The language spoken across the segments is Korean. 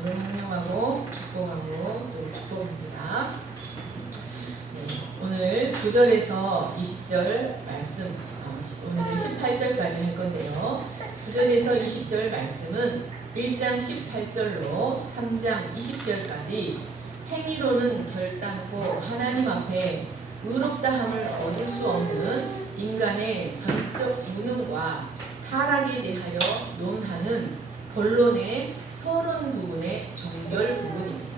주를 환영하고 축복하고 또 축복합니다. 네, 오늘 9절에서 20절 말씀, 오늘은 18절까지 할 건데요. 9절에서 20절 말씀은 1장 18절로 3장 20절까지 행위로는 결단코 하나님 앞에 의롭다함을 얻을 수 없는 인간의 전적 무능과 타락에 대하여 논하는 본론의 서론 부분의 종결 부분입니다.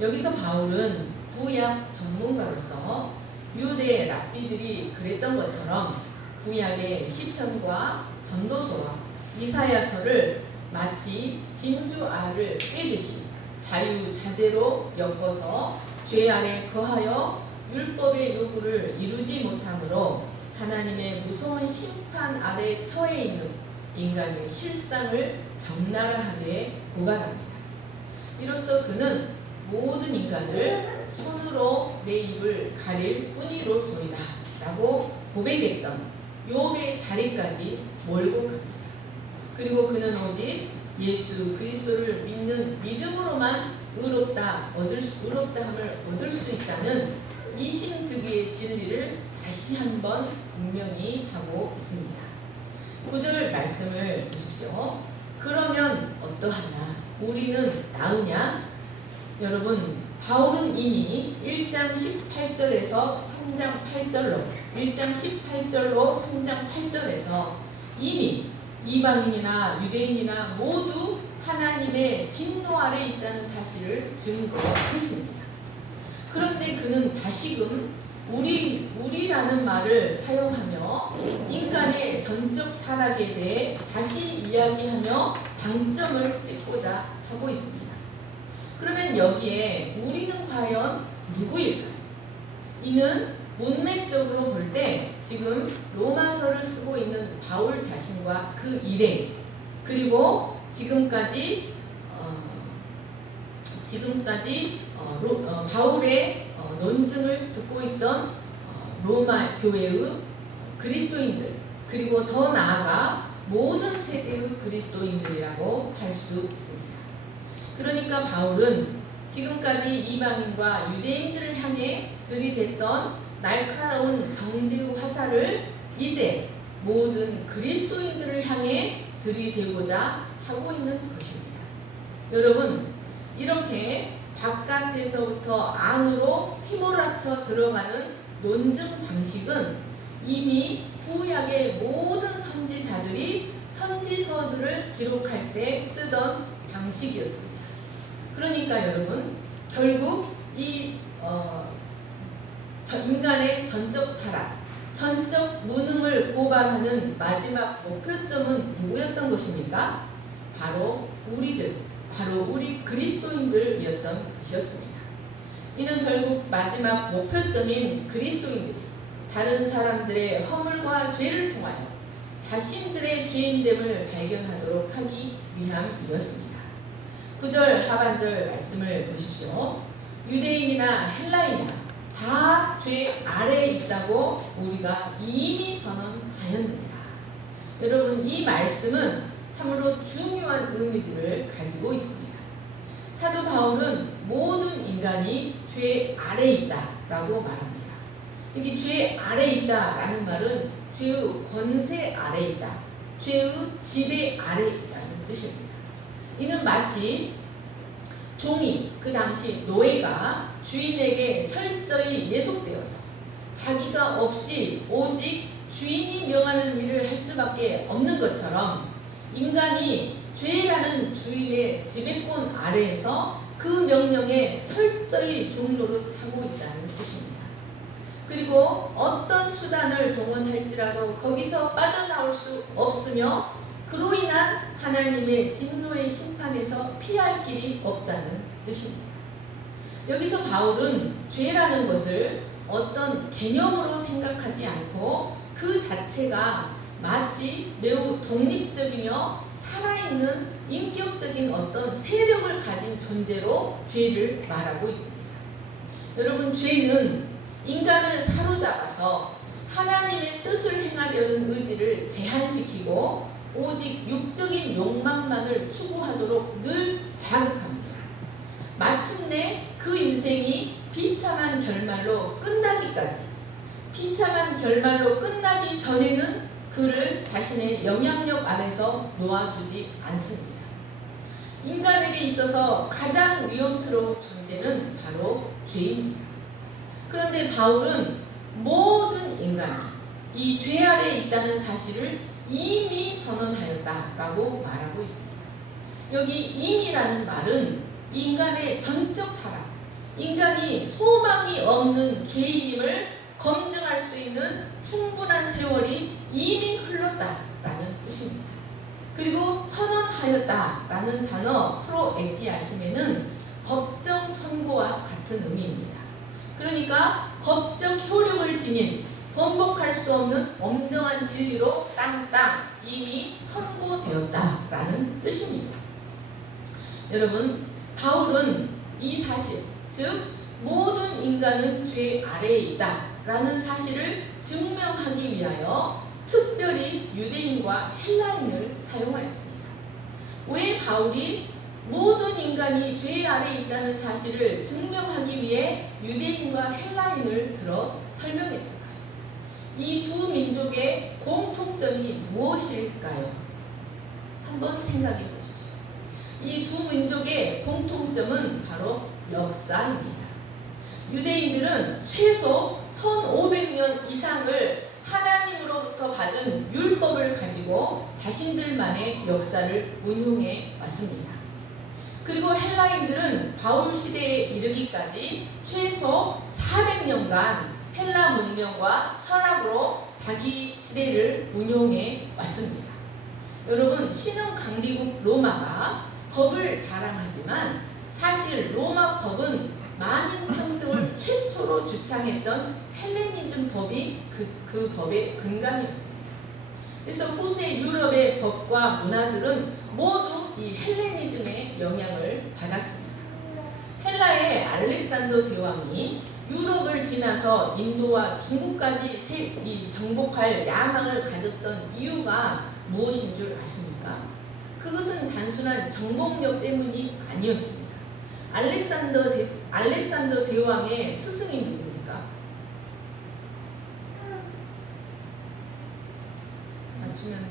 여기서 바울은 구약 전문가로서 유대 랍비들이 그랬던 것처럼 구약의 시편과 전도서와 이사야서를 마치 진주알을 꿰듯이 자유자재로 엮어서 죄 아래 거하여 율법의 요구를 이루지 못함으로 하나님의 무서운 심판 아래 처해 있는 인간의 실상을 적나라하게 고발합니다. 이로써 그는 모든 인간을 손으로 내 입을 가릴 뿐이로소이다 라고 고백했던 욥의 자리까지 몰고 갑니다. 그리고 그는 오직 예수 그리스도를 믿는 믿음으로만 의롭다함을 얻을 수 있다는 이심득의의 진리를 다시 한번 분명히 하고 있습니다. 9절 말씀을 보십시오. 그러면 어떠하냐? 우리는 나으냐? 여러분, 바울은 이미 1장 18절에서 3장 8절로 1장 18절로 3장 8절에서 이미 이방인이나 유대인이나 모두 하나님의 진노 아래 있다는 사실을 증거했습니다. 그런데 그는 다시금 우리라는 말을 사용하며 인간의 전적 타락에 대해 다시 이야기하며 방점을 찍고자 하고 있습니다. 그러면 여기에 우리는 과연 누구일까요? 이는 문맥적으로 볼 때 지금 로마서를 쓰고 있는 바울 자신과 그 일행, 그리고 지금까지 바울의 논증을 듣고 있던 로마 교회의 그리스도인들, 그리고 더 나아가 모든 세대의 그리스도인들이라고 할 수 있습니다. 그러니까 바울은 지금까지 이방인과 유대인들을 향해 들이댔던 날카로운 정죄의 화살을 이제 모든 그리스도인들을 향해 들이대고자 하고 있는 것입니다. 여러분, 이렇게 바깥에서부터 안으로 휘몰아쳐 들어가는 논증 방식은 이미 구약의 모든 선지자들이 선지서들을 기록할 때 쓰던 방식이었습니다. 그러니까 여러분, 결국 이 인간의 전적 타락, 전적 무능을 고발하는 마지막 목표점은 누구였던 것입니까? 바로 우리 그리스도인들이었던 것이었습니다. 이는 결국 마지막 목표점인 그리스도인들이 다른 사람들의 허물과 죄를 통하여 자신들의 죄인됨을 발견하도록 하기 위함이었습니다. 9절 하반절 말씀을 보십시오. 유대인이나 헬라인이나 다 죄 아래에 있다고 우리가 이미 선언하였느니라. 여러분, 이 말씀은 참으로 중요한 의미들을 가지고 있습니다. 사도 바울은 모든 인간이 죄 아래에 있다라고 말합니다. 여기 죄 아래에 있다라는 말은 죄의 권세 아래에 있다, 죄의 지배 아래에 있다는 뜻입니다. 이는 마치 종이, 그 당시 노예가 주인에게 철저히 예속되어서 자기가 없이 오직 주인이 명하는 일을 할 수밖에 없는 것처럼 인간이 죄라는 주인의 지배권 아래에서 그 명령에 철저히 종노릇하고 있다는 뜻입니다. 그리고 어떤 수단을 동원할지라도 거기서 빠져나올 수 없으며 그로 인한 하나님의 진노의 심판에서 피할 길이 없다는 뜻입니다. 여기서 바울은 죄라는 것을 어떤 개념으로 생각하지 않고 그 자체가 마치 매우 독립적이며 살아있는 인격적인 어떤 세력을 가진 존재로 죄를 말하고 있습니다. 여러분, 죄는 인간을 사로잡아서 하나님의 뜻을 행하려는 의지를 제한시키고 오직 육적인 욕망만을 추구하도록 늘 자극합니다. 마침내 그 인생이 비참한 결말로 끝나기까지, 비참한 결말로 끝나기 전에는 그를 자신의 영향력 아래서 놓아주지 않습니다. 인간에게 있어서 가장 위험스러운 존재는 바로 죄입니다. 그런데 바울은 모든 인간이 이 죄 아래에 있다는 사실을 이미 선언하였다라고 말하고 있습니다. 여기 임이라는 말은 인간의 전적 타락, 인간이 소망이 없는 죄인임을 검증할 수 있는 충분한 세월이 이미 흘렀다라는 뜻입니다. 그리고 선언하였다라는 단어 프로에티아심에는 법정 선고와 같은 의미입니다. 그러니까 법적 효력을 지닌 번복할 수 없는 엄정한 진리로 땅땅 이미 선고되었다라는 뜻입니다. 여러분, 바울은 이 사실, 즉 모든 인간은 죄 아래에 있다라는 사실을 증명하기 위하여 특별히 유대인과 헬라인을 사용하였습니다. 왜 바울이 모든 인간이 죄 아래에 있다는 사실을 증명하기 위해 유대인과 헬라인을 들어 설명했을까요? 이 두 민족의 공통점이 무엇일까요? 한번 생각해 보십시오. 이 두 민족의 공통점은 바로 역사입니다. 유대인들은 최소 1500년 이상을 하나님으로부터 받은 율법을 가지고 자신들만의 역사를 운용해 왔습니다. 그리고 헬라인들은 바울 시대에 이르기까지 최소 400년간 헬라 문명과 철학으로 자기 시대를 운용해 왔습니다. 여러분, 신흥 강대국 로마가 법을 자랑하지만 사실 로마 법은 만인 평등을 최초로 주창했던 헬레니즘 법이 그 법의 근간이었습니다. 그래서 후세 유럽의 법과 문화들은 모두 이 헬레니즘의 영향을 받았습니다. 헬라의 알렉산더 대왕이 유럽을 지나서 인도와 중국까지 정복할 야망을 가졌던 이유가 무엇인 줄 아십니까? 그것은 단순한 정복력 때문이 아니었습니다. 알렉산더 대왕의 스승이 누굽니까? 맞추면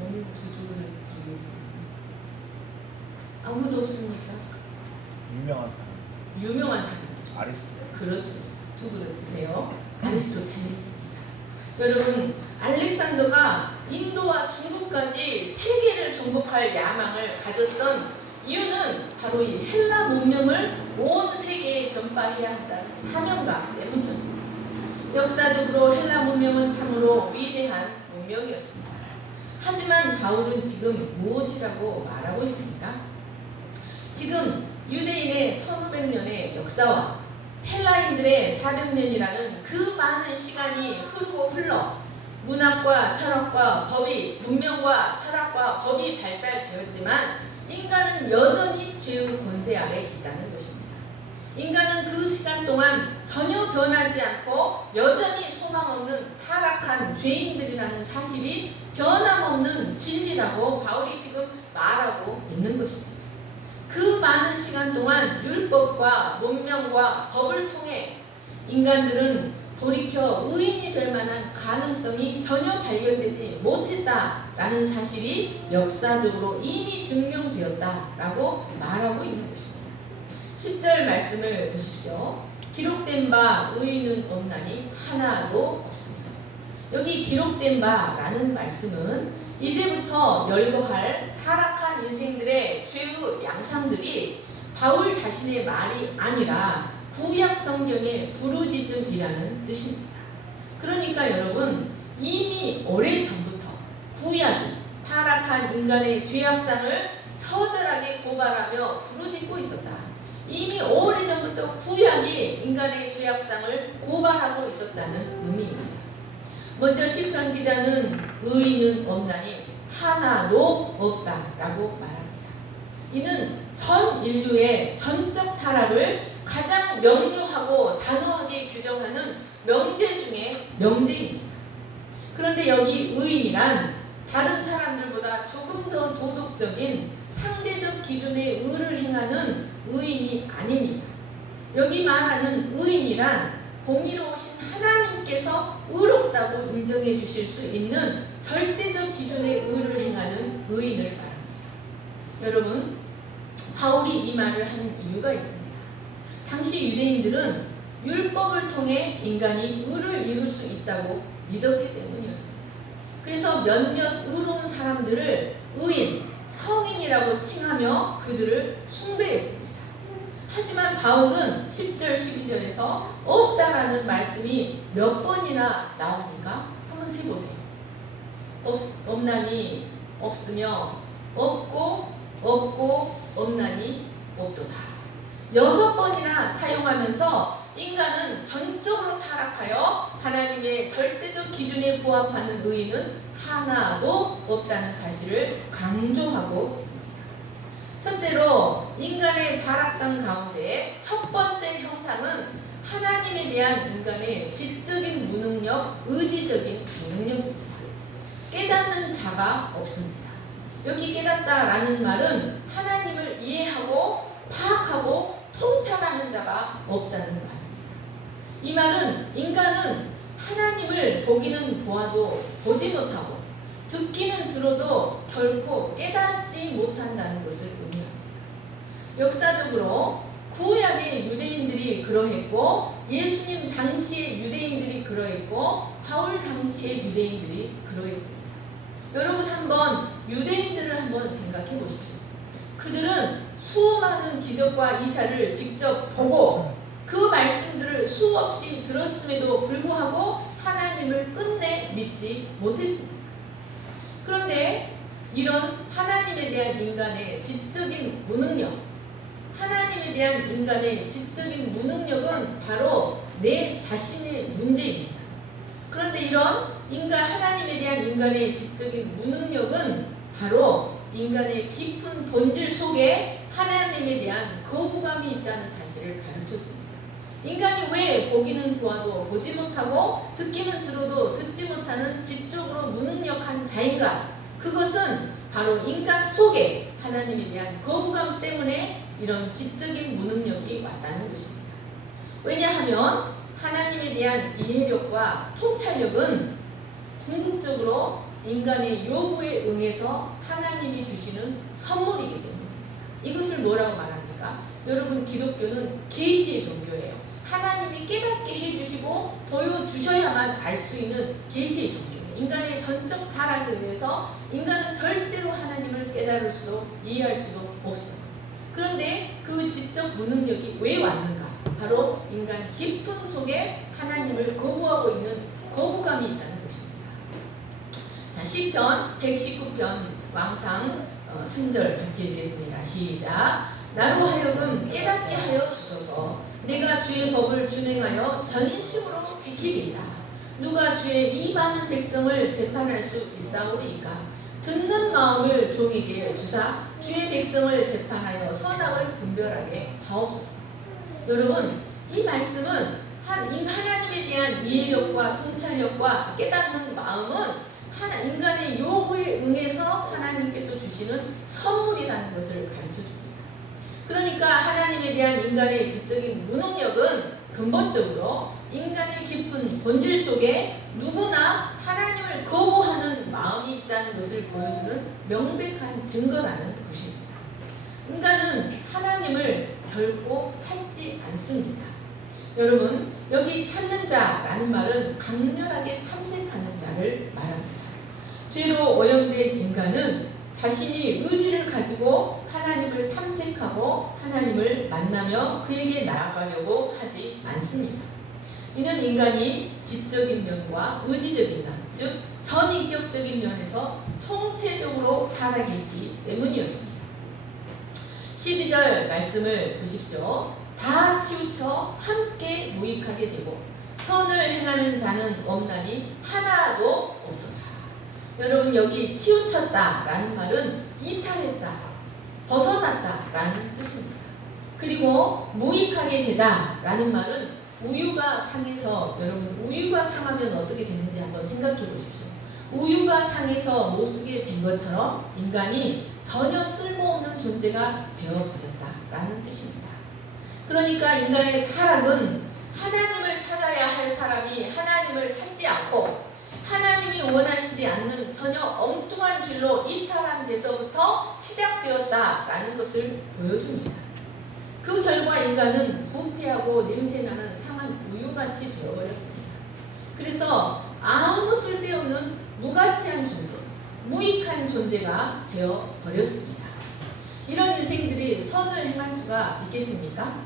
모밀국수 두 그릇 드리겠습니다. 아무도 없습니까? 유명한 사람. 유명한 사람. 아리스토텔레스. 그렇습니다. 두 그릇 드세요. 아리스토텔레스입니다. 여러분, 알렉산더가 인도와 중국까지 세계를 정복할 야망을 가졌던 이유는 바로 이 헬라 문명을 온 세계에 전파해야 한다는 사명감 때문이었습니다. 역사적으로 헬라 문명은 참으로 위대한 문명이었습니다. 하지만 바울은 지금 무엇이라고 말하고 있습니까? 지금 유대인의 1500년의 역사와 헬라인들의 400년이라는 그 많은 시간이 흘러 문학과 철학과 법이, 문명과 철학과 법이 발달되었지만 인간은 여전히 죄의 권세 아래 있다는 것입니다. 인간은 그 시간 동안 전혀 변하지 않고 여전히 소망 없는 타락한 죄인들이라는 사실이 변함없는 진리라고 바울이 지금 말하고 있는 것입니다. 그 많은 시간 동안 율법과 문명과 법을 통해 인간들은 돌이켜 의인이 될 만한 가능성이 전혀 발견되지 못했다라는 사실이 역사적으로 이미 증명되었다라고 말하고 있는 것입니다. 10절 말씀을 보십시오. 기록된 바 의인은 없나니 하나도 없습니다. 여기 기록된 바라는 말씀은 이제부터 열거할 타락한 인생들의 죄의 양상들이 바울 자신의 말이 아니라 구약 성경의 부르짖음이라는 뜻입니다. 그러니까 여러분, 이미 오래전부터 구약이 타락한 인간의 죄악상을 처절하게 고발하며 부르짖고 있었다. 이미 오래전부터 구약이 인간의 죄악상을 고발하고 있었다는 의미입니다. 먼저 시편 기자는 의인은 없나니 하나도 없다라고 말합니다. 이는 전 인류의 전적 타락을 가장 명료하고 단호하게 규정하는 명제 중에 명제입니다. 그런데 여기 의인이란 다른 사람들보다 조금 더 도덕적인 상대적 기준의 의를 행하는 의인이 아닙니다. 여기 말하는 의인이란 공의로우신 하나님께서 의롭다고 인정해 주실 수 있는 절대적 기준의 의를 행하는 의인을 말합니다. 여러분, 바울이 이 말을 하는 이유가 있습니다. 당시 유대인들은 율법을 통해 인간이 의를 이룰 수 있다고 믿었기 때문이었습니다. 그래서 몇몇 의로운 사람들을 의인, 성인이라고 칭하며 그들을 숭배했습니다. 하지만 바울은 10절, 12절에서 없다라는 말씀이 몇 번이나 나옵니까? 한번 세보세요. 없나니 없으며 없고 없나니 없도다. 6번이나 사용하면서 인간은 전적으로 타락하여 하나님의 절대적 기준에 부합하는 의인은 하나도 없다는 사실을 강조하고 있습니다. 첫째로 인간의 타락상 가운데 첫 번째 형상은 하나님에 대한 인간의 지적인 무능력, 의지적인 무능력입니다. 깨닫는 자가 없습니다. 여기 깨닫다라는 말은 하나님을 이해하고 파악하고 통찰하는 자가 없다는 말입니다. 이 말은 인간은 하나님을 보기는 보아도 보지 못하고 듣기는 들어도 결코 깨닫지 못한다는 것을 의미합니다. 역사적으로 구약의 유대인들이 그러했고 예수님 당시의 유대인들이 그러했고 바울 당시의 유대인들이 그러했습니다. 여러분 한번 유대인들을 한번 생각해 보십시오. 그들은 수많은 기적과 이사를 직접 보고 그 말씀들을 수없이 들었음에도 불구하고 하나님을 끝내 믿지 못했습니다. 그런데 이런 하나님에 대한 인간의 지적인 무능력, 하나님에 대한 인간의 지적인 무능력은 바로 내 자신의 문제입니다. 그런데 이런 하나님에 대한 인간의 지적인 무능력은 바로 인간의 깊은 본질 속에 하나님에 대한 거부감이 있다는 사실을 가르쳐줍니다. 인간이 왜 보기는 보아도 보지 못하고 듣기는 들어도 듣지 못하는 지적으로 무능력한 자인가? 그것은 바로 인간 속에 하나님에 대한 거부감 때문에 이런 지적인 무능력이 왔다는 것입니다. 왜냐하면 하나님에 대한 이해력과 통찰력은 궁극적으로 인간의 요구에 응해서 하나님이 주시는 선물이기 때문입니다. 이것을 뭐라고 말합니까? 여러분, 기독교는 계시의 종교예요. 하나님이 깨닫게 해주시고 보여주셔야만 알 수 있는 계시의 종교예요. 인간의 전적 타락에 의해서 인간은 절대로 하나님을 깨달을 수도 이해할 수도 없어요. 그런데 그 지적 무능력이 왜 왔는가? 바로 인간 깊은 속에 하나님을 거부하고 있는 거부감이 있다는 것입니다. 자, 시편 119편 왕상 3절 같이 읽겠습니다. 시작. 나로 하여금 깨닫게 하여 주소서. 내가 주의 법을 준행하여 전인심으로 지키리이다. 누가 주의 이 많은 백성을 재판할 수 있사오리이까? 듣는 마음을 종에게 주사 주의 백성을 재판하여 선악을 분별하게 하옵소서. 여러분, 이 말씀은 하나님에 대한 이해력과 통찰력과 깨닫는 마음은 인간의 요구에 응해서 하나님께서 주시는 선물이라는 것을 가르쳐줍니다. 그러니까 하나님에 대한 인간의 지적인 무능력은 근본적으로 인간의 깊은 본질 속에 누구나 하나님을 거부하는 마음이 있다는 것을 보여주는 명백한 증거라는 것입니다. 인간은 하나님을 결코 찾지 않습니다. 여러분, 여기 찾는 자라는 말은 강렬하게 탐색하는 자를 말합니다. 죄로 오염된 인간은 자신이 의지를 가지고 하나님을 탐색하고 하나님을 만나며 그에게 나아가려고 하지 않습니다. 이는 인간이 지적인 면과 의지적인 면, 즉 전인격적인 면에서 총체적으로 타락했기 때문이었습니다. 12절 말씀을 보십시오. 다 치우쳐 함께 무익하게 되고 선을 행하는 자는 없나니 하나도 없도다. 여러분, 여기 치우쳤다라는 말은 이탈했다, 벗어났다라는 뜻입니다. 그리고 무익하게 되다라는 말은 우유가 상해서, 여러분 우유가 상하면 어떻게 되는지 한번 생각해 보십시오. 우유가 상에서 못 쓰게 된 것처럼 인간이 전혀 쓸모없는 존재가 되어버렸다라는 뜻입니다. 그러니까 인간의 타락은 하나님을 찾아야 할 사람이 하나님을 찾지 않고 하나님이 원하시지 않는 전혀 엉뚱한 길로 이탈한 데서부터 시작되었다라는 것을 보여줍니다. 그 결과 인간은 부패하고 냄새나는 상한 우유같이 되어버렸습니다. 그래서 아무 쓸데없는 무가치한 존재, 무익한 존재가 되어버렸습니다. 이런 인생들이 선을 행할 수가 있겠습니까?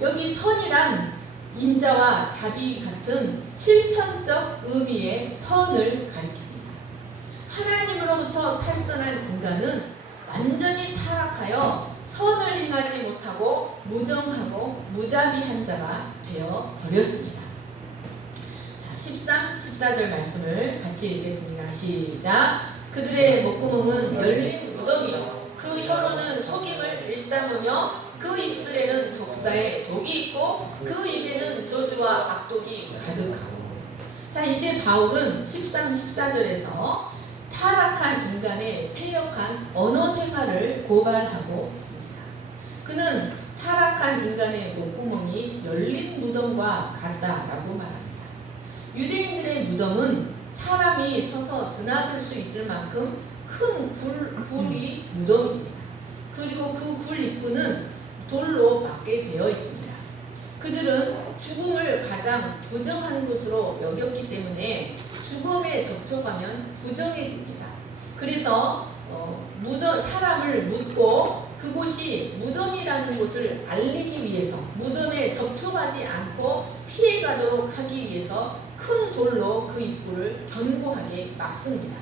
여기 선이란 인자와 자비 같은 실천적 의미의 선을 가리킵니다. 하나님으로부터 탈선한 인간은 완전히 타락하여 선을 행하지 못하고 무정하고 무자비한 자가 되어 버렸습니다. 자, 13, 14절 말씀을 같이 읽겠습니다. 시작. 그들의 목구멍은 열린 무덤이요 그 혀로는 속임을 일삼으며 그 입술에는 독사의 독이 있고 그 입에는 저주와 악독이 가득하고. 자, 이제 바울은 13, 14절에서 타락한 인간의 패역한 언어 생활을 고발하고 있습니다. 그는 타락한 인간의 목구멍이 열린 무덤과 같다라고 말합니다. 유대인들의 무덤은 사람이 서서 드나들 수 있을 만큼 큰 굴이 무덤입니다. 그리고 그 굴 입구는 돌로 막게 되어 있습니다. 그들은 죽음을 가장 부정한 것으로 여겼기 때문에 죽음에 접촉하면 부정해집니다. 그래서 사람을 묻고 그곳이 무덤이라는 것을 알리기 위해서 무덤에 접촉하지 않고 피해가도록 하기 위해서 큰 돌로 그 입구를 견고하게 막습니다.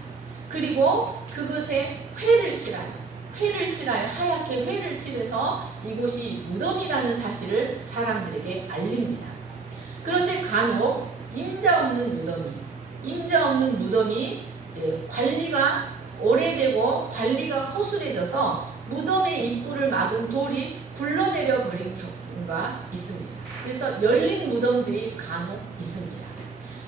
그리고 그것에 회를 칠하여 하얗게 회를 칠해서 이곳이 무덤이라는 사실을 사람들에게 알립니다. 그런데 간혹 임자 없는 무덤이 이제 관리가 오래되고 관리가 허술해져서 무덤의 입구를 막은 돌이 굴러내려 버린 경우가 있습니다. 그래서 열린 무덤들이 간혹 있습니다.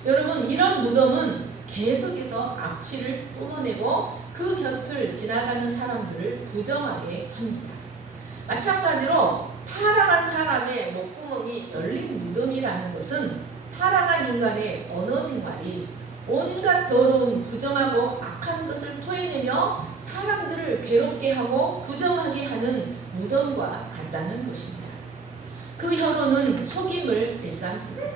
여러분, 이런 무덤은 계속해서 악취를 뿜어내고 그 곁을 지나가는 사람들을 부정하게 합니다. 마찬가지로 타락한 사람의 목구멍이 열린 무덤이라는 것은 타락한 인간의 언어 생활이 온갖 더러운 부정하고 악한 것을 토해내며 사람들을 괴롭게 하고 부정하게 하는 무덤과 같다는 것입니다. 그 혀로는 속임을 일삼습니다.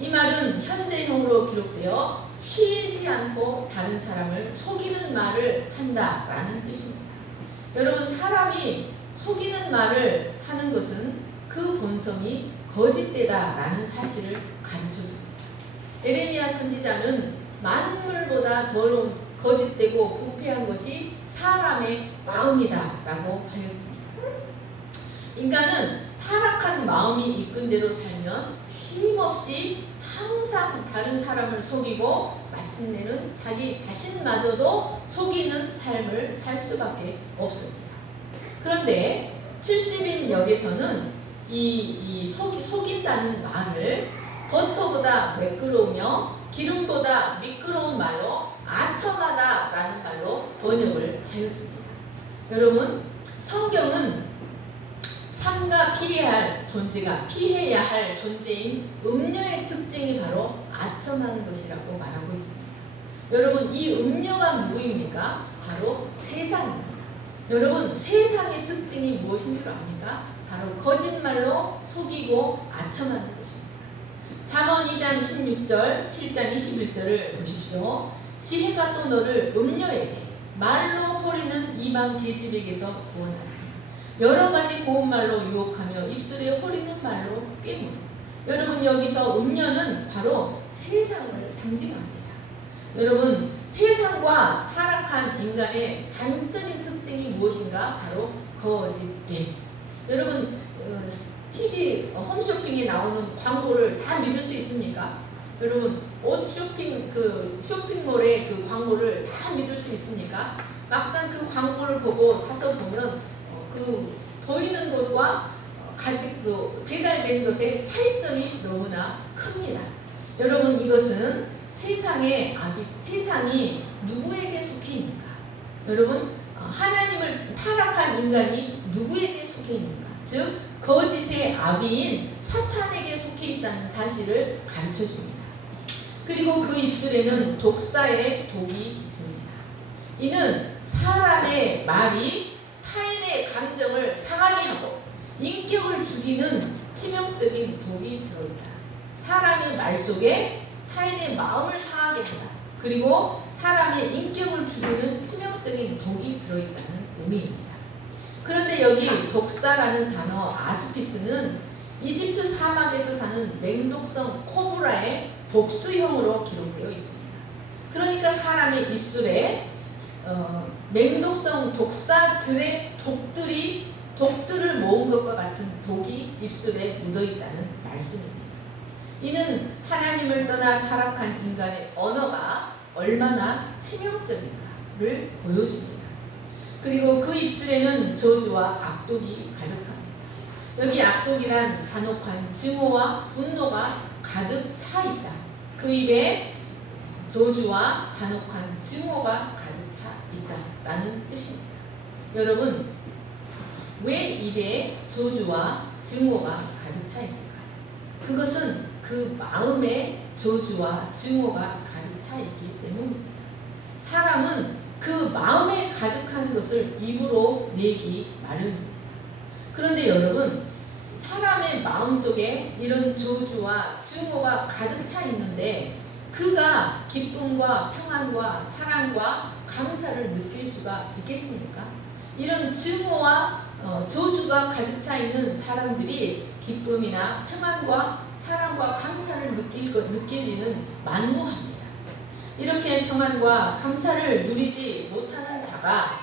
이 말은 현재형으로 기록되어 쉬지 않고 다른 사람을 속이는 말을 한다라는 뜻입니다. 여러분, 사람이 속이는 말을 하는 것은 그 본성이 거짓되다라는 사실을 가르쳐줍니다. 에레미야 선지자는 만물보다 더러운 거짓되고 부패한 것이 사람의 마음이다라고 하였습니다. 인간은 타락한 마음이 이끈 대로 살면 쉼없이 항상 다른 사람을 속이고 마침내는 자기 자신마저도 속이는 삶을 살 수밖에 없습니다. 그런데 70인 역에서는 속인다는 말을 버터보다 매끄러우며 기름보다 미끄러운 말로 아첨하다라는 말로 번역을 하였습니다. 여러분, 성경은 삼가 피해야 할 존재인 음녀의 특징이 바로 아첨하는 것이라고 말하고 있습니다. 여러분, 이 음녀가 누구입니까? 바로 세상입니다. 여러분, 세상의 특징이 무엇인 줄 압니까? 바로 거짓말로 속이고 아첨하는 것입니다. 잠언 2장 16절, 7장 21절을 보십시오. 지혜가 또 너를 음녀에게 말로 호리는 이방 계집에게서 구원하라. 여러 가지 고운 말로 유혹하며 입술에 호리는 말로 꿰물. 여러분, 여기서 음녀는 바로 세상을 상징합니다. 여러분, 세상과 타락한 인간의 단적인 특징이 무엇인가? 바로 거짓됨. 여러분, TV 홈쇼핑에 나오는 광고를 다 믿을 수 있습니까? 여러분, 옷 쇼핑몰의 그 광고를 다 믿을 수 있습니까? 막상 그 광고를 보고 사서 보면 그 보이는 것과 배달된 것의 차이점이 너무나 큽니다. 여러분, 이것은 세상이 누구에게 속해 있는가? 여러분, 하나님을 타락한 인간이 누구에게 속해 있는가? 즉 거짓의 아비인 사탄에게 속해 있다는 사실을 가르쳐 줍니다. 그리고 그 입술에는 독사의 독이 있습니다. 이는 사람의 말이 타인의 감정을 상하게 하고 인격을 죽이는 치명적인 독이 들어있다. 사람의 말 속에 타인의 마음을 상하게 한다. 그리고 사람의 인격을 죽이는 치명적인 독이 들어있다는 의미입니다. 그런데 여기 독사라는 단어 아스피스는 이집트 사막에서 사는 맹독성 코브라의 복수형으로 기록되어 있습니다. 그러니까 사람의 입술에 맹독성 독사들의 독들을 모은 것과 같은 독이 입술에 묻어있다는 말씀입니다. 이는 하나님을 떠나 타락한 인간의 언어가 얼마나 치명적인가를 보여줍니다. 그리고 그 입술에는 저주와 악독이 가득합니다. 여기 악독이란 잔혹한 증오와 분노가 가득 차 있다. 그 입에 저주와 잔혹한 증오가 가득 차 있다라는 뜻입니다. 여러분, 왜 입에 저주와 증오가 가득 차 있을까요? 그것은 그 마음에 저주와 증오가 가득 차 있기 때문입니다. 사람은 그 마음에 가득한 것을 입으로 내기 마련입니다. 그런데 여러분, 사람의 마음속에 이런 저주와 증오가 가득 차 있는데 그가 기쁨과 평안과 사랑과 감사를 느낄 수가 있겠습니까? 이런 증오와 저주가 가득 차 있는 사람들이 기쁨이나 평안과 사랑과 감사를 느낄 리는 만무합니다. 이렇게 평안과 감사를 누리지 못하는 자가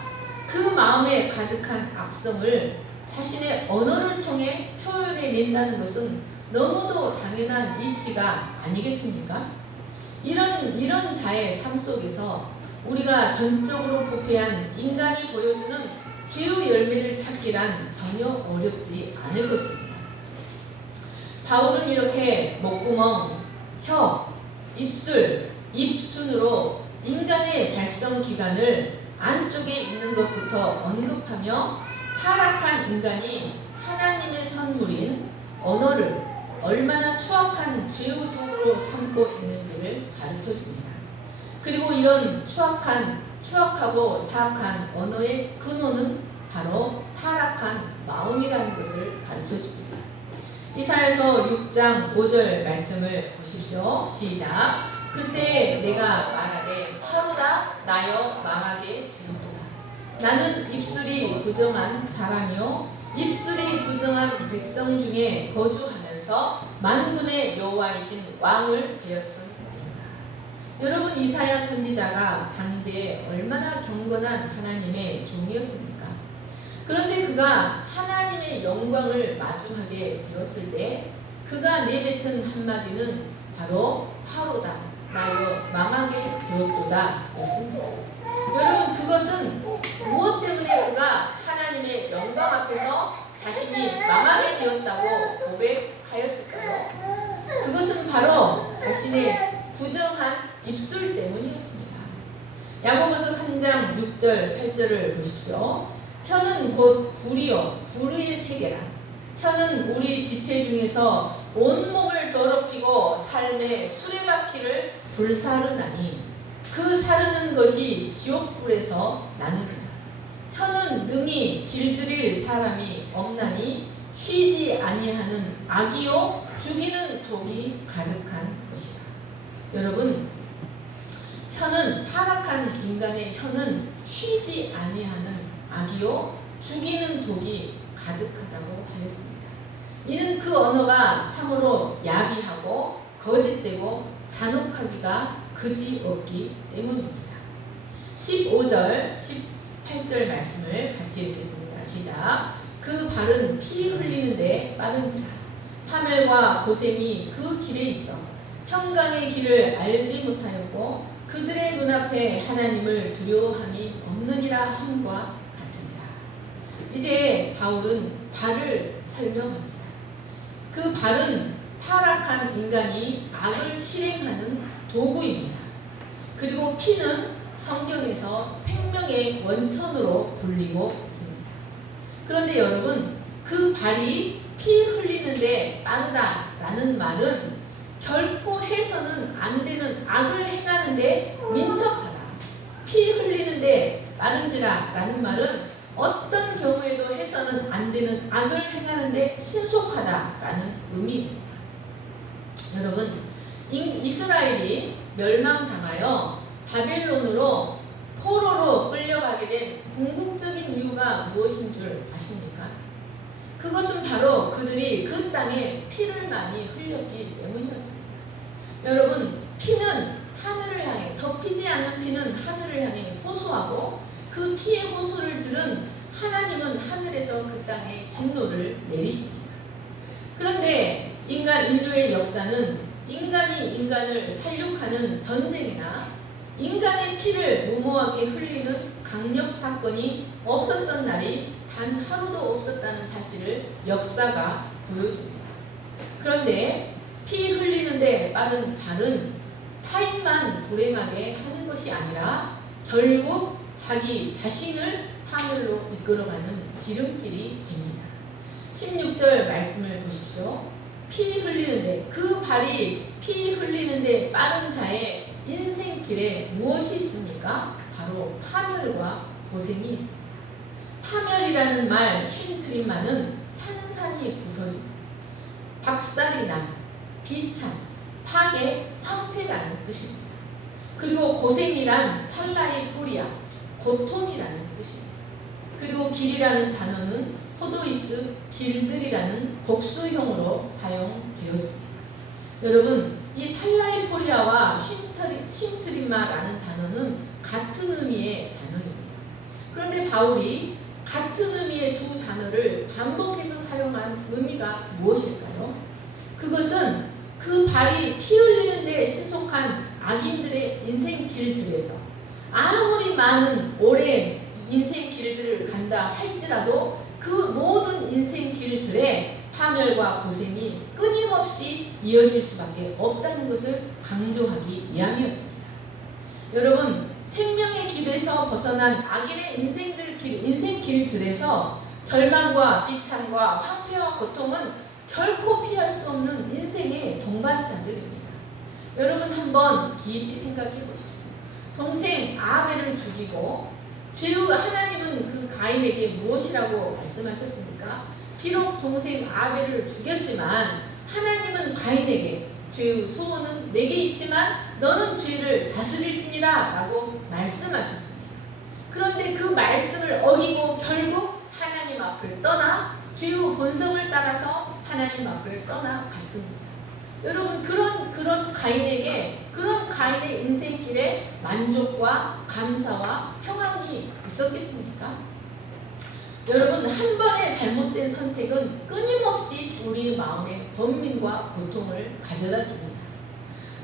그 마음에 가득한 악성을 자신의 언어를 통해 표현해낸다는 것은 너무도 당연한 이치가 아니겠습니까? 이런 자의 삶 속에서 우리가 전적으로 부패한 인간이 보여주는 죄의 열매를 찾기란 전혀 어렵지 않을 것입니다. 바울은 이렇게 목구멍, 혀, 입술, 입 순으로 인간의 발성 기관을 안쪽에 있는 것부터 언급하며 타락한 인간이 하나님의 선물인 언어를 얼마나 추악한 죄의 도구로 삼고 있는지를 가르쳐 줍니다. 그리고 이런 추악하고 사악한 언어의 근원은 바로 타락한 마음이라는 것을 가르쳐 줍니다. 이사야서 6장 5절 말씀을 보십시오. 시작. 그때 내가 말하되 하루다 나여 망하게 되었도다. 나는 입술이 부정한 사람이요 입술이 부정한 백성 중에 거주하면서 만군의 여호와이신 왕을 배웠습니다. 여러분, 이사야 선지자가 당대에 얼마나 경건한 하나님의 종이었습니까? 그런데 그가 하나님의 영광을 마주하게 되었을 때 그가 내뱉은 한마디는 바로 하루다 나여 망하게 되었도다 였습니다. 여러분, 그것은 무엇 때문에 그가 하나님의 영광 앞에서 자신이 망하게 되었다고 고백하였을까요? 그것은 바로 자신의 부정한 입술 때문이었습니다. 야고보서 3장 6절 8절을 보십시오. 혀는 곧 불이요 불의의 세계라. 혀는 우리 지체 중에서 온몸을 더럽히고 삶의 수레바퀴를 불사르나니 그 사르는 것이 지옥불에서 나느니라. 혀는 능히 길들일 사람이 없나니 쉬지 아니하는 악이요 죽이는 독이 가득한 것이라. 여러분, 혀는 타락한 인간의 혀는 쉬지 아니하는 악이요 죽이는 독이 가득하다고 하였습니다. 이는 그 언어가 참으로 야비하고 거짓되고 잔혹하기가 그지없기 때문입니다. 15절 18절 말씀을 같이 읽겠습니다. 시작. 그 발은 피 흘리는데 빠른지라. 파멸과 고생이 그 길에 있어 평강의 길을 알지 못하였고 그들의 눈앞에 하나님을 두려워함이 없느니라 함과 같으니라. 이제 바울은 발을 설명합니다. 그 발은 타락한 인간이 악을 실행하는 도구입니다. 그리고 피는 성경에서 생명의 원천으로 불리고 있습니다. 그런데 여러분, 그 발이 피 흘리는데 빠르다라는 말은 결코 해서는 안 되는 악을 행하는데 민첩하다. 피 흘리는데 빠른지라 라는 말은 어떤 경우에도 해서는 안 되는 악을 행하는데 신속하다라는 의미입니다. 여러분, 이스라엘이 멸망당하여 바벨론으로 포로로 끌려가게 된 궁극적인 이유가 무엇인 줄 아십니까? 그것은 바로 그들이 그 땅에 피를 많이 흘렸기 때문이었습니다. 여러분, 피는 하늘을 향해, 덮이지 않는 피는 하늘을 향해 호소하고 그 피의 호소를 들은 하나님은 하늘에서 그 땅에 진노를 내리십니다. 그런데 인류의 역사는 인간이 인간을 살육하는 전쟁이나 인간의 피를 무모하게 흘리는 강력 사건이 없었던 날이 단 하루도 없었다는 사실을 역사가 보여줍니다. 그런데 피 흘리는데 빠른 발은 타인만 불행하게 하는 것이 아니라 결국 자기 자신을 파멸로 이끌어가는 지름길이 됩니다. 16절 말씀을 보십시오. 피 흘리는데, 그 발이 피 흘리는데 빠른 자의 인생길에 무엇이 있습니까? 바로 파멸과 고생이 있습니다. 파멸이라는 말 쉰트림만은 산산이 부서짐, 박살이 남, 비참, 파괴, 황폐라는 뜻입니다. 그리고 고생이란 탈라이포리아, 고통이라는 뜻입니다. 그리고 길이라는 단어는 호도이스, 길들이라는 복수형으로 사용되었습니다. 여러분, 이 탈라이포리아와 쉼트리마라는 단어는 같은 의미의 단어입니다. 그런데 바울이 같은 의미의 두 단어를 반복해서 사용한 의미가 무엇일까요? 그것은 그 발이 피 흘리는 데 신속한 악인들의 인생 길들에서 아무리 많은 오랜 인생 길들을 간다 할지라도 그 모든 인생 길들에 파멸과 고생이 끊임없이 이어질 수밖에 없다는 것을 강조하기 위함이었습니다. 여러분, 생명의 길에서 벗어난 악인의 인생 길들에서 절망과 비참과 황폐와 고통은 결코 피할 수 없는 인생의 동반자들입니다. 여러분, 한번 깊이 생각해 보십시오. 동생 아벨을 죽이고 하나님은 그 가인에게 무엇이라고 말씀하셨습니까? 비록 동생 아벨을 죽였지만 하나님은 가인에게 죄의 소원은 내게 있지만 너는 죄를 다스릴지니라 라고 말씀하셨습니다. 그런데 그 말씀을 어기고 결국 하나님 앞을 떠나 죄의 본성을 따라서 하나님 앞을 떠나갔습니다. 여러분, 그런 가인에게, 그런 가인의 인생길에 만족과 감사와 평안이 있었겠습니까? 여러분, 한 번의 잘못된 선택은 끊임없이 우리 마음에 번민과 고통을 가져다 줍니다.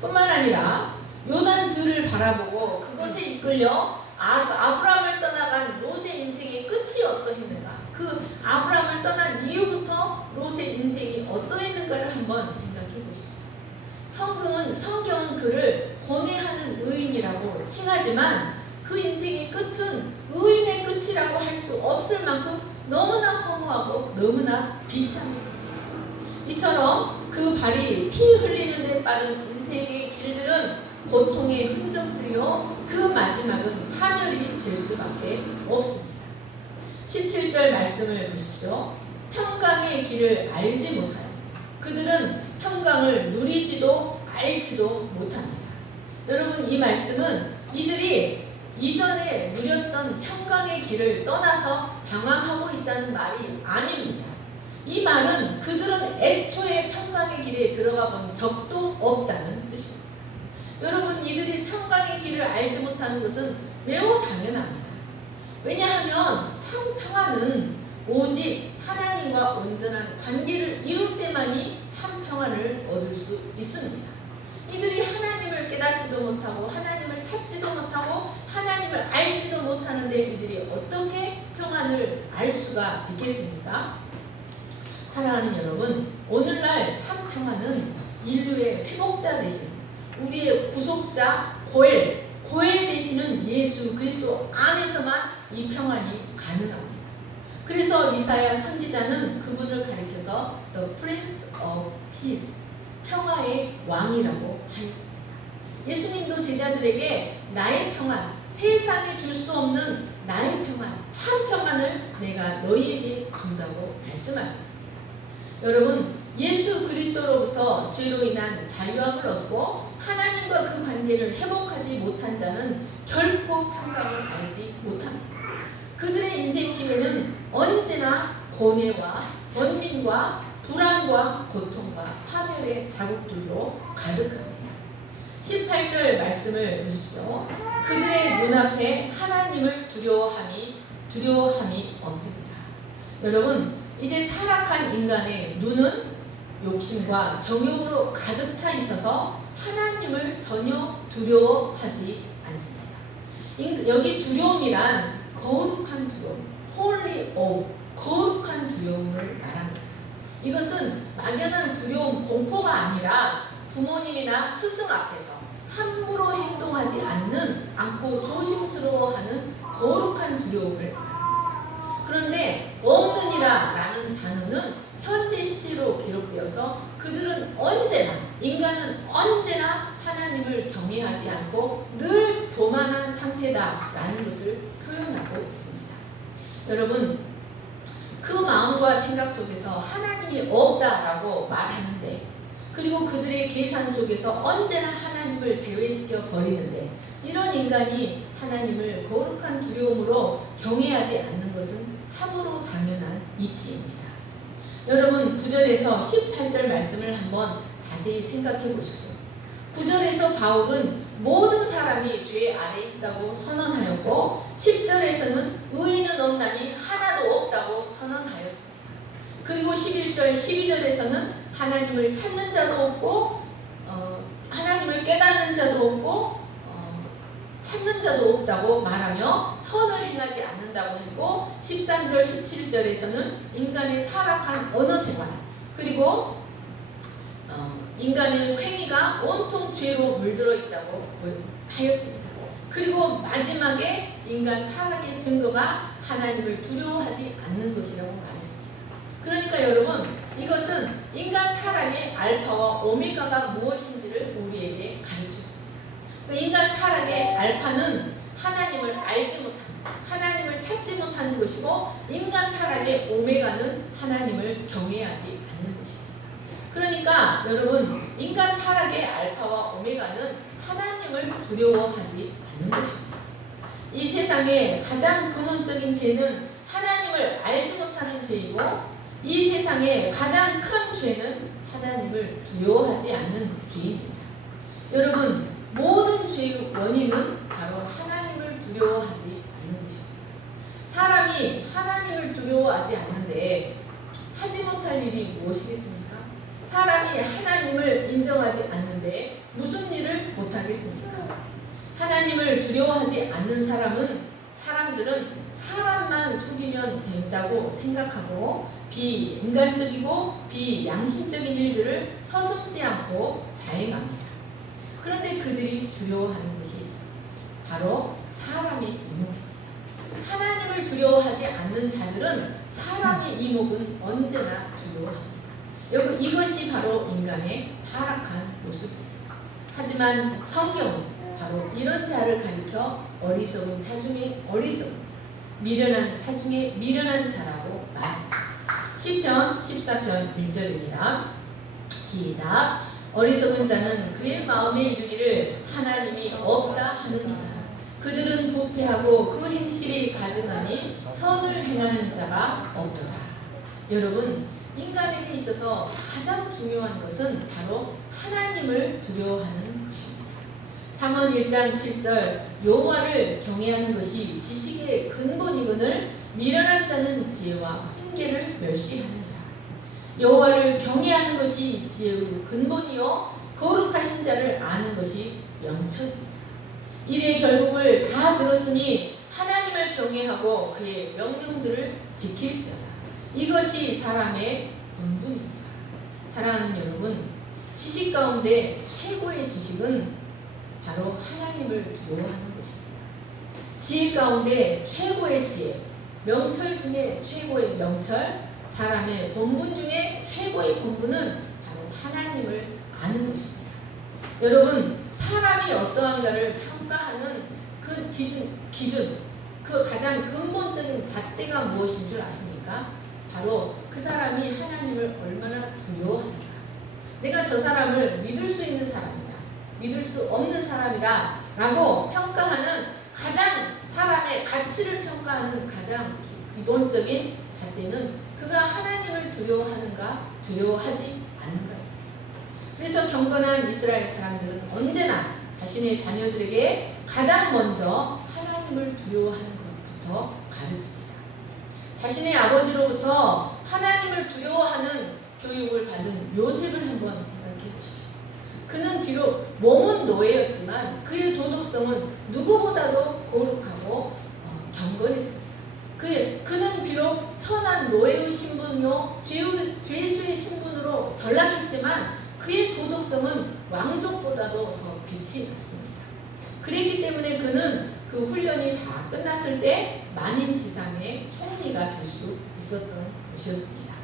뿐만 아니라 요단들을 바라보고 그것에 이끌려 아브라함을 떠나간 롯의 인생의 끝이 어떠했는가, 그 아브라함을 떠난 이후부터 롯의 인생이 어떠했는가를 한번 생각해 보십시오. 성경은 그를 고뇌하는 의인이라고 칭하지만 그 인생의 끝은 의인의 끝이라고 할 수 없을 만큼 너무나 허무하고 너무나 비참했습니다. 이처럼 그 발이 피 흘리는 데 빠른 인생의 길들은 고통의 흔적들이요, 그 마지막은 파멸이 될 수밖에 없습니다. 17절 말씀을 보십시오. 평강의 길을 알지 못하여 그들은 평강을 누리지도 알지도 못합니다. 여러분, 이 말씀은 이들이 이전에 누렸던 평강의 길을 떠나서 방황하고 있다는 말이 아닙니다. 이 말은 그들은 애초에 평강의 길에 들어가 본 적도 없다는 뜻입니다. 여러분, 이들이 평강의 길을 알지 못하는 것은 매우 당연합니다. 왜냐하면 참 평안은 오직 하나님과 온전한 관계를 이룰 때만이 참 평안을 얻을 수 있습니다. 이들이 하나님을 깨닫지도 못하고 하나님을 찾지도 못하고 하나님을 알지도 못하는데 이들이 어떻게 평안을 알 수가 있겠습니까? 사랑하는 여러분, 오늘날 참 평안은 인류의 회복자 대신 우리의 구속자 고엘, 고엘 되시는 예수 그리스도 안에서만 이 평안이 가능합니다. 그래서 이사야 선지자는 그분을 가리켜서 The Prince of Peace, 평화의 왕이라고 하였습니다. 예수님도 제자들에게 나의 평안, 세상에 줄 수 없는 나의 평안, 참 평안을 내가 너희에게 준다고 말씀하셨습니다. 여러분, 예수 그리스도로부터 죄로 인한 자유함을 얻고 하나님과 그 관계를 회복하지 못한 자는 결코 평강을 알지 못합니다. 그들의 인생길에는 언제나 고뇌와 번민과 불안과 고통과 파멸의 자국들로 가득합니다. 18절 말씀을 보십시오. 그들의 눈앞에 하나님을 두려워함이 없느니라. 여러분, 이제 타락한 인간의 눈은 욕심과 정욕으로 가득 차 있어서 하나님을 전혀 두려워하지 않습니다. 여기 두려움이란 거룩한 두려움, holy awe, 거룩한 두려움을 말합니다. 이것은 막연한 두려움, 공포가 아니라 부모님이나 스승 앞에서 함부로 행동하지 않고 조심스러워하는 거룩한 두려움을 말합니다. 그런데 없느니라 라는 단어는 현재 시제로 기록되어서 그들은 인간은 언제나 하나님을 경외하지 않고 늘 교만한 상태다라는 것을 표현하고 있습니다. 여러분, 그 마음과 생각 속에서 하나님이 없다라고 말하는데, 그리고 그들의 계산 속에서 언제나 하나님을 제외시켜 버리는데, 이런 인간이 하나님을 거룩한 두려움으로 경외하지 않는 것은 참으로 당연한 이치입니다. 여러분, 9절에서 18절 말씀을 한번 자세히 생각해 보십시오. 9절에서 바울은 모든 사람이 죄 아래 있다고 선언하였고, 10절에서는 의인은 없나니 하나도 없다고 선언하였습니다. 그리고 11절, 12절에서는 하나님을 찾는 자도 없고 하나님을 깨닫는 자도 없고 찾는 자도 없다고 말하며 선을 행하지 않는다고 했고, 13절, 17절에서는 인간의 타락한 언어 생활, 그리고 인간의 행위가 온통 죄로 물들어 있다고 하였습니다. 그리고 마지막에 인간 타락의 증거가 하나님을 두려워하지 않는 것이라고 말했습니다. 그러니까 여러분, 이것은 인간 타락의 알파와 오메가가 무엇인지를 우리에게 가르쳐줍니다. 인간 타락의 알파는 하나님을 알지 못하는, 하나님을 찾지 못하는 것이고, 인간 타락의 오메가는 하나님을 경외하지 않는 것입니다. 그러니까 여러분, 인간 타락의 알파와 오메가는 하나님을 두려워하지 않는 것입니다. 이 세상의 가장 근원적인 죄는 하나님을 알지 못하는 죄이고, 이 세상의 가장 큰 죄는 하나님을 두려워하지 않는 죄입니다. 여러분, 모든 죄의 원인은 바로 하나님을 두려워하지 않는 것입니다. 사람이 하나님을 두려워하지 않는데 하지 못할 일이 무엇이겠습니까? 사람이 하나님을 인정하지 않는데 무슨 일을 못하겠습니까? 하나님을 두려워하지 않는 사람들은 사람만 속이면 된다고 생각하고 비인간적이고 비양심적인 일들을 서슴지 않고 자행합니다. 그런데 그들이 두려워하는 것이 있습니다. 바로 사람의 이목입니다. 하나님을 두려워하지 않는 자들은 사람의 이목은 언제나 두려워합니다. 이것이 바로 인간의 타락한 모습입니다. 하지만 성경은 바로 이런 자를 가리켜 어리석은 자 중에 어리석은 자, 미련한 자 중에 미련한 자라고 말합니다. 시편 14편 1절입니다. 시작. 어리석은 자는 그의 마음에 이르기를 하나님이 없다 하느니라. 그들은 부패하고 그 행실이 가증하니 선을 행하는 자가 없도다. 여러분, 인간에게 있어서 가장 중요한 것은 바로 하나님을 두려워하는 것입니다. 잠언 1장 7절, 여호와를 경외하는 것이 지식의 근본이거늘 미련한 자는 지혜와 훈계를 멸시하느니라. 여호와를 경외하는 것이 지혜의 근본이요 거룩하신 자를 아는 것이 영천입니다. 이래 결국을 다 들었으니 하나님을 경외하고 그의 명령들을 지킬지어다. 이것이 사람의 본분입니다. 사랑하는 여러분, 지식 가운데 최고의 지식은 바로 하나님을 두려워하는 것입니다. 지혜 가운데 최고의 지혜, 명철 중에 최고의 명철, 사람의 본분 중에 최고의 본분은 바로 하나님을 아는 것입니다. 여러분, 사람이 어떠한가를 평가하는 그 기준, 그 가장 근본적인 잣대가 무엇인 줄 아십니까? 바로 그 사람이 하나님을 얼마나 두려워하는가. 내가 저 사람을 믿을 수 있는 사람이다, 믿을 수 없는 사람이다 라고 평가하는 가장, 사람의 가치를 평가하는 가장 기본적인 잣대는 그가 하나님을 두려워하는가 두려워하지 않는가입니다. 그래서 경건한 이스라엘 사람들은 언제나 자신의 자녀들에게 가장 먼저 하나님을 두려워하는 것부터 가르칩니다. 자신의 아버지로부터 하나님을 두려워하는 교육을 받은 요셉을 한번 생각해 보십시오. 그는 비록 몸은 노예였지만 그의 도덕성은 누구보다도 거룩하고 경건했습니다. 그는 비록 천한 노예의 신분이요 죄수의 신분으로 전락했지만 그의 도덕성은 왕족보다도 더 빛이 났습니다. 그랬기 때문에 그는 그 훈련이 다 끝났을 때 만인지상의 총리가 될 수 있었던 것이었습니다.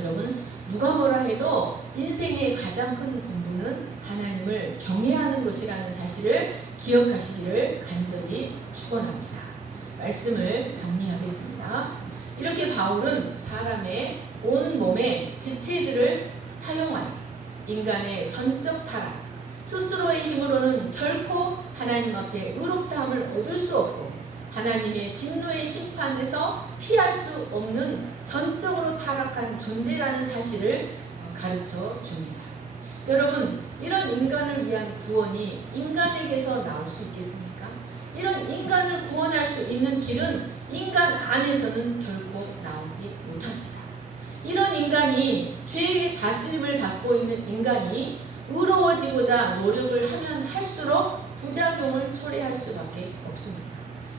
여러분, 누가 뭐라 해도 인생의 가장 큰 본분은 하나님을 경외하는 것이라는 사실을 기억하시기를 간절히 축원합니다. 말씀을 정리하겠습니다. 이렇게 바울은 사람의 온 몸의 지체들을 사용하여 인간의 전적 타락, 스스로의 힘으로는 결코 하나님 앞에 의롭다함을 얻을 수 없고 하나님의 진노의 심판에서 피할 수 없는 전적으로 타락한 존재라는 사실을 가르쳐 줍니다. 여러분, 이런 인간을 위한 구원이 인간에게서 나올 수 있겠습니까? 이런 인간을 구원할 수 있는 길은 인간 안에서는 결코 나오지 못합니다. 이런 인간이 죄의 다스림을 받고 있는 인간이 의로워지고자 노력을 하면 할수록 부작용을 초래할 수밖에 없습니다.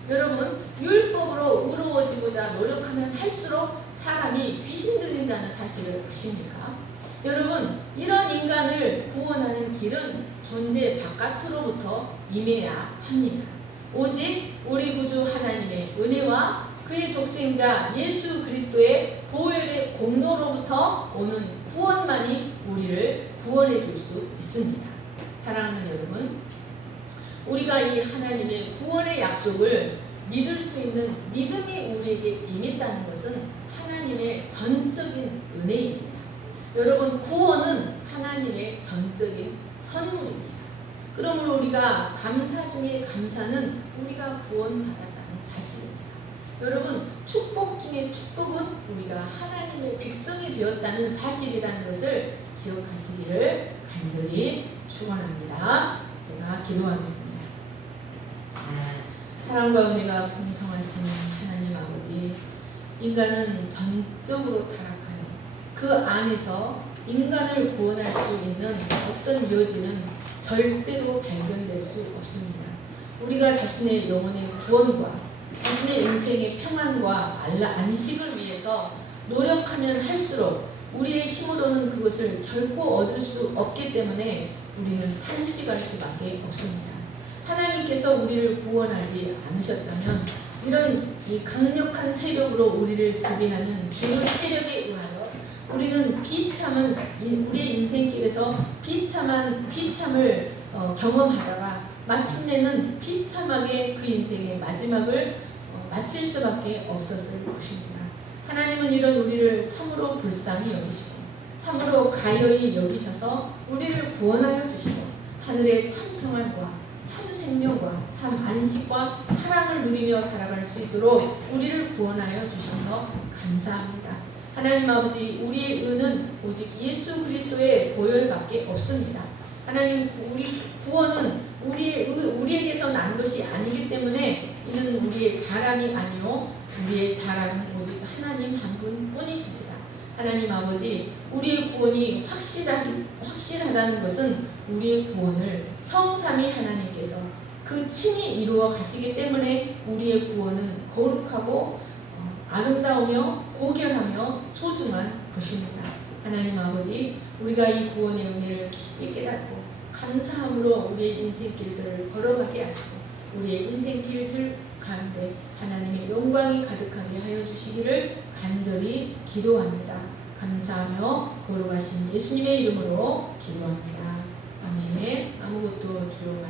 여러분, 율법으로 의로워지고자 노력하면 할수록 사람이 귀신 들린다는 사실을 아십니까? 여러분, 이런 인간을 구원하는 길은 존재 바깥으로부터 임해야 합니다. 오직 우리 구주 하나님의 은혜와 그의 독생자 예수 그리스도의 보혈의 공로로부터 오는 구원만이 우리를 구원해 줄 수 있습니다. 사랑하는 여러분, 우리가 이 하나님의 구원의 약속을 믿을 수 있는 믿음이 우리에게 임했다는 것은 하나님의 전적인 은혜입니다. 여러분, 구원은 하나님의 전적인 선물입니다. 그러므로 우리가 감사 중에 감사는 우리가 구원받았다는 사실입니다. 여러분, 축복 중에 축복은 우리가 하나님의 백성이 되었다는 사실이라는 것을 기억하시기를 간절히 축원합니다. 제가 기도하겠습니다. 사랑과 은혜가 풍성하신 하나님 아버지, 인간은 전적으로 타락하여 그 안에서 인간을 구원할 수 있는 어떤 여지는 절대로 발견될 수 없습니다. 우리가 자신의 영혼의 구원과 자신의 인생의 평안과 안식을 위해서 노력하면 할수록 우리의 힘으로는 그것을 결코 얻을 수 없기 때문에 우리는 탄식할 수밖에 없습니다. 하나님께서 우리를 구원하지 않으셨다면 이런 이 강력한 세력으로 우리를 지배하는 죄의 세력에 의하여 우리는 비참은 우리의 인생길에서 비참을 경험하다가 마침내는 비참하게 그 인생의 마지막을 마칠 수밖에 없었을 것입니다. 하나님은 이런 우리를 참으로 불쌍히 여기시고 참으로 가여이 여기셔서 우리를 구원하여 주시고 하늘의 참 평안과 참 생명과 참 안식과 사랑을 누리며 살아갈 수 있도록 우리를 구원하여 주셔서 감사합니다. 하나님 아버지, 우리의 의는 오직 예수 그리스도의 보혈밖에 없습니다. 하나님, 우리 구원은 우리에게서 난 것이 아니기 때문에 이는 우리의 자랑이 아니요 우리의 자랑은 오직 하나님 한 분뿐이십니다. 하나님 아버지, 우리의 구원이 확실하다는 것은 우리의 구원을 성삼위 하나님께서 그 친히 이루어 가시기 때문에 우리의 구원은 거룩하고 아름다우며 고결하며 소중한 것입니다. 하나님 아버지, 우리가 이 구원의 은혜를 깊이 깨닫고 감사함으로 우리의 인생길들을 걸어가게 하시고 우리의 인생길들 가운데 하나님의 영광이 가득하게 하여 주시기를 간절히 기도합니다. 감사하며 거룩하신 예수님의 이름으로 기도합니다. 아멘. 아무것도 두려워